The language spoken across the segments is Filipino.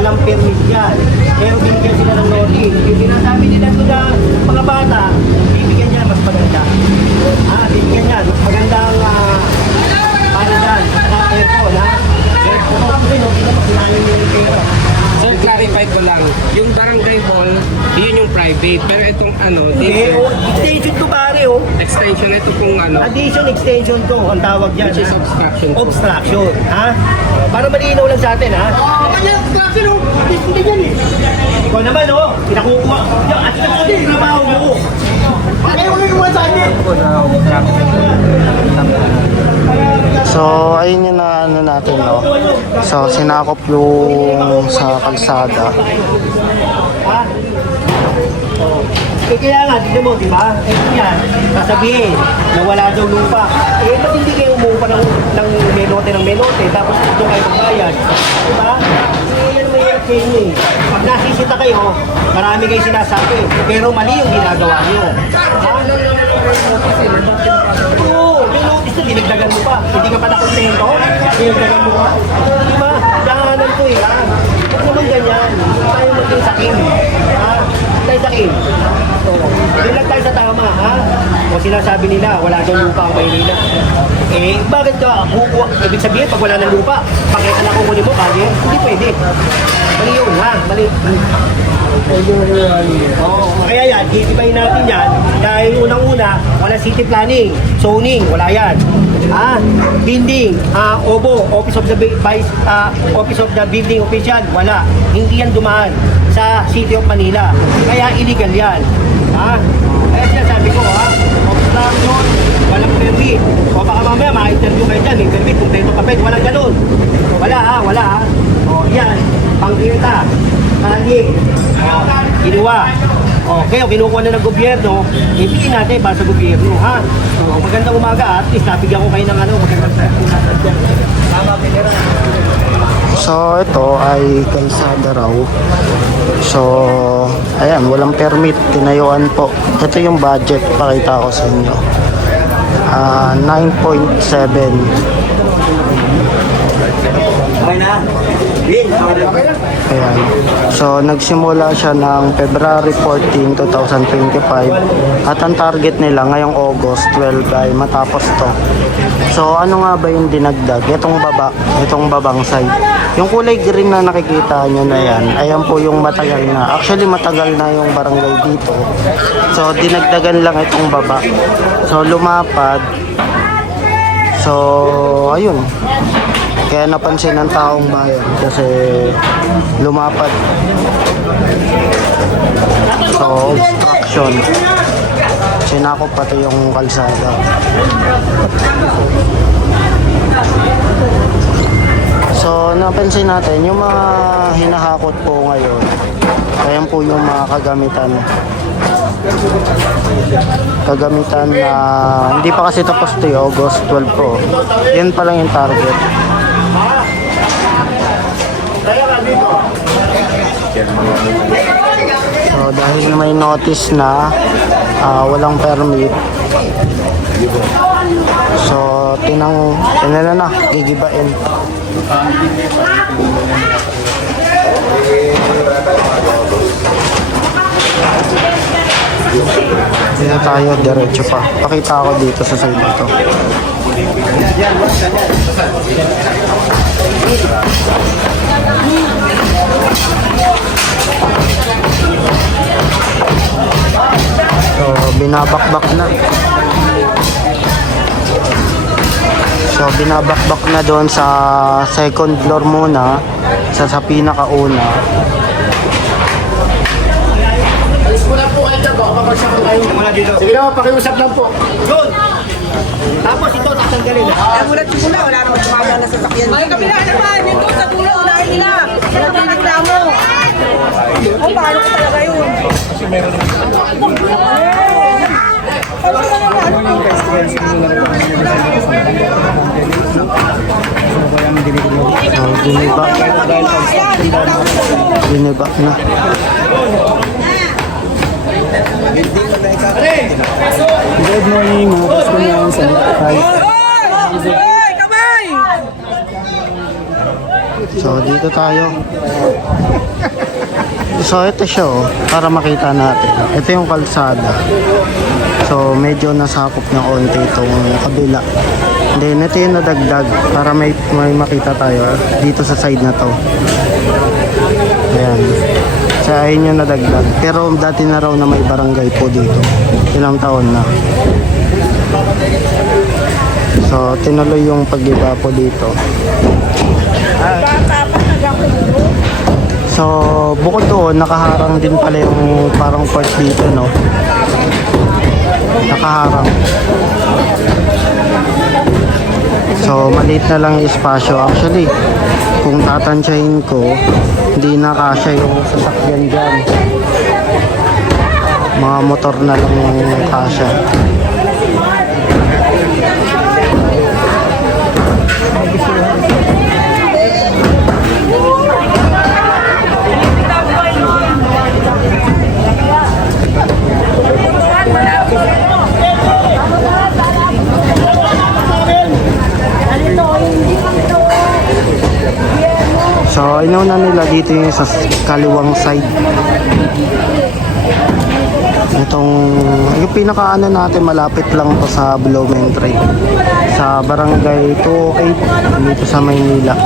walang permit yan. Pero binigyan sila ng notice. Yung sinasabi nila doon na mga bata, bibigyan niya mas maganda. Bibigyan niya mas magandang para dyan. Saka aircon, ha? Aircon. Kasi no, pinapakinayin niyo yung pera. Sir, clarify ko lang. Yung barangay hall, yun yung private. Pero itong ano, Extension to pare, oh. extension, ito kung ano. Addition, extension to, ang tawag dyan. Which is ha? obstruction. Obstruction, ha? Para malinaw lang sa atin, ha? Kanya, obstruction, oh. Hindi yan, eh. Ikaw naman, oh. Pinakukuha. At ito, trabaho mo. Kaya mo yung sa atin. So, ayun yung na ano natin, no? So, sinakop yung sa kalsada. Ha? Kaya nga, tignan mo, di ba? Yan, sasabihin na wala daw lupa. Ba't hindi kayo umuha ng menote, tapos ito kayo magbayad? Di ba? Yan may change eh. Pag nasisita kayo, marami kayo sinasabi, pero mali yung ginagawa niyo. Ha? Oo, may notice na dinagdagan mo pa. Hindi ka pa nakontento? Dinagdagan mo pa? Di ba? Dahanan ko eh, ha? Huwag naman ganyan. Huwag tayo maging sakin. Ha? Tayo sakin. Doon lang tayo sa tama, ha? O sinasabi nila, wala daw lupa ang Maynila. Bakit ka? Ibig sabihin, pag wala ng lupa, pakita na kukunin mo, bagay? Hindi pwede. Mali yun, ha? Mali. Kaya yan, titibayin natin yan dahil unang-una, wala city planning, zoning, wala yan. Building, OBO, Office of the Building Official, wala. Hindi yan dumaan sa City of Manila. Kaya illegal yan. Kaya sinasabi ko, obstruction, walang permit. O baka mamaya ma-interview kayo dyan, may permit, kumpleto papel, walang ganun. Wala. O yan, pangkita, kalye, ginawa. Okay, kinukuha na ng gobyerno, ibigin natin para sa gobyerno, ha? So, magandang umaga, at least nabigyan ko kayo ng magandang tama, Pinera. So, ito ay kalsada raw. So, ayan, walang permit, tinayuan po. Ito yung budget, pakita ko sa inyo. 9.7. Okay na? Ayan. So, nagsimula siya ng February 14, 2025 at ang target nila ngayong August 12 ay matapos to. So, ano nga ba yung dinagdag? Itong babang side. Yung kulay green na nakikita nyo na yan, ayan po yung matagal na. Actually, matagal na yung barangay dito. So, dinagdagan lang itong baba. So, lumapad. So, ayun. Kaya napansin ng taong bayan kasi lumapad. So, obstruction. Sinakop pati yung kalsada. So, napansin natin yung mga hinahakot po ngayon. Ayan po yung mga kagamitan. Na hindi pa kasi tapos ito, August 12 po. Yan pa lang yung target. So, dahil may notice na walang permit, so tinala na, gigibain. Dito tayo, diretso pa. Pakita ako dito sa side ito. So, binabakbak na. So, binabakbak na doon sa second floor muna, sa pinakauna. Wala po kayo dyan, baka mapagsakan kayo. Sige na, pakiusap lang po. Yun! Tapos ito, tatanggalin. Nagulat yung mula, wala namang tumaga na sasakyan. Ay, kabila naman, dito sa dulo, unahin nila. Wala tayong reklamo. Oh, paano ko talaga yun? Kasi meron Binibak na. Good morning, mga boss ko na sa kahit Hoy! Kamay! So, dito tayo. So, ito siya oh, para makita natin. Ito yung kalsada. So, medyo nasakop ng konti itong kabila. Then, ito yung nadagdag para may makita tayo dito sa side na to. Ayan. So, ayun yung nadagdag. Pero dati na raw na may barangay po dito. Ilang taon na. So, tinuloy yung pag-iba po dito. So, bukod doon, nakaharang din pala yung parang park dito, no? Nakaharang. So, maliit na lang yung espasyo. Actually, kung tatansyahin ko, hindi na kasya yung sasakyan dyan. Mga motor na lang yung kasya. So, inauna nila dito yung sa kaliwang side. Yung pinaka natin, malapit lang to sa Blumentritt. Sa Barangay 208, dito sa Maynila.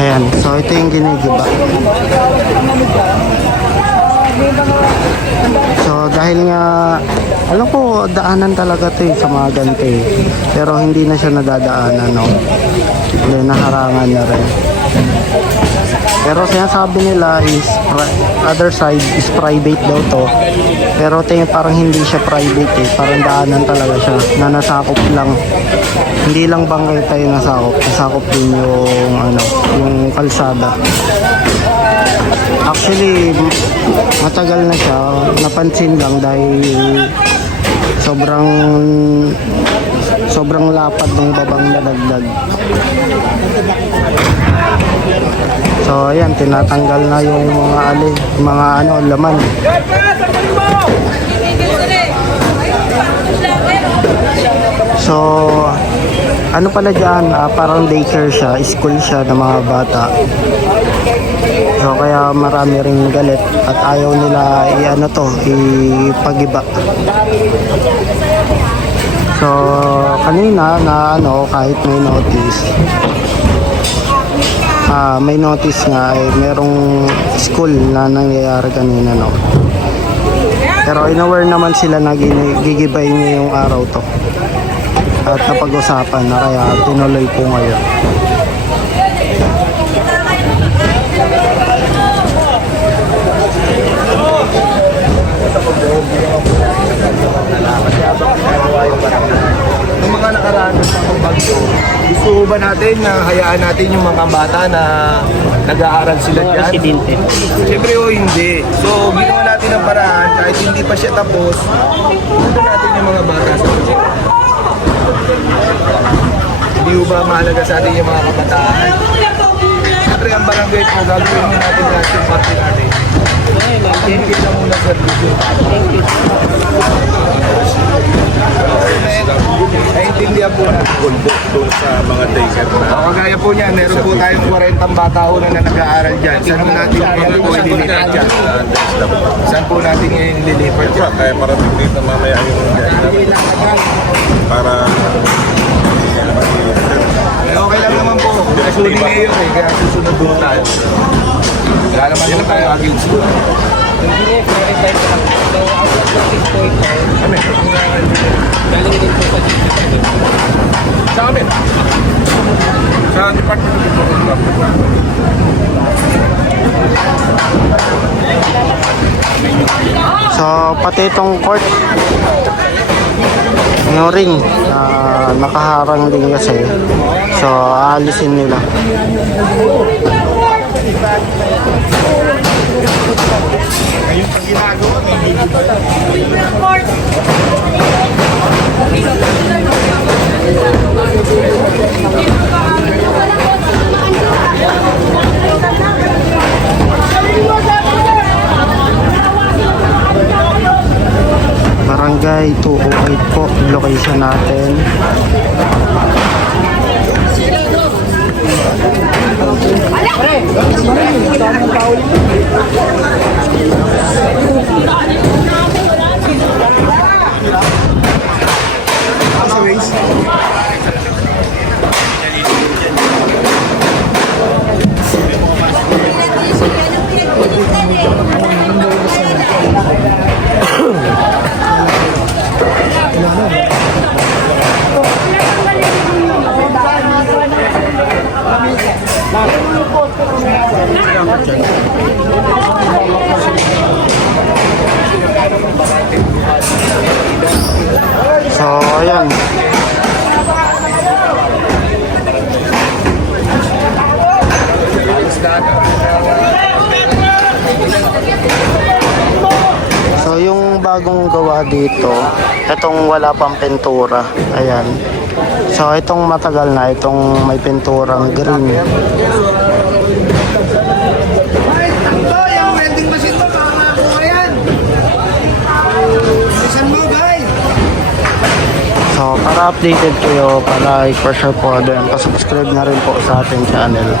Ayan, so ito yung ginigiba. So dahil nga alam ko daanan talaga to sa mga ganito pero hindi na siya nadadaanan, no? Then naharangan na rin. Pero sinasabi nila is other side is private daw to. Pero parang hindi siya private parang daanan talaga siya na nasakop lang. Hindi lang bangkay tayo nasakop din yung kalsada. Actually, matagal na siya. Napansin lang dahil sobrang lapad ng babang nadagdag. So, ayan, tinatanggal na yung mga laman. So, ano pala dyan, parang daycare siya, school siya ng mga bata. So kaya marami ring galit at ayaw nila ipagiba. So kanina na kahit may notice nga merong school na nangyayari kanina, no. Pero in-aware naman sila na gigibay niya yung araw to. At napag-usapan na kaya tinuloy po ngayon. Yung mga nakaranas ng bagyo, gusto ba natin na hayaan natin yung mga bata na nag-aaral sila dyan? Siyempre hindi. So ginawa natin ang paraan kahit hindi pa siya tapos, gusto natin yung mga bata sa proyekto. Hindi ba mahalaga sa atin yung mga kabataan? Siyempre ang barangay po, gagawin mo natin lahat yung party natin. Thank you lang muna sir. Thank you. Naiintindihan po natin. Doon sa mga daycare na. Kagaya po niya, meron po tayong 40 bata ho na nag-aaral dyan. Saan po natin ililipat dyan? Saan po natin ililipat dyan? Kaya parating dito mamaya yung para Okay lang naman po. Kasunin niyo yun kaya susunod po tayo. Wala naman yun tayo against school. Sa amin. Sa Department of Education. So pati itong court yung ring nakaharang din kasi. So aalisin nila. Barangay location natin. So, ayan. So, yung bagong gawa dito, itong wala pang pintura. Ayan. So, itong matagal na, itong may pinturang green. Yung vending machine mo, baka makakuha yan. Isan mo, guys. So, para updated kayo, para like, share po, then pa-subscribe na rin po sa ating channel.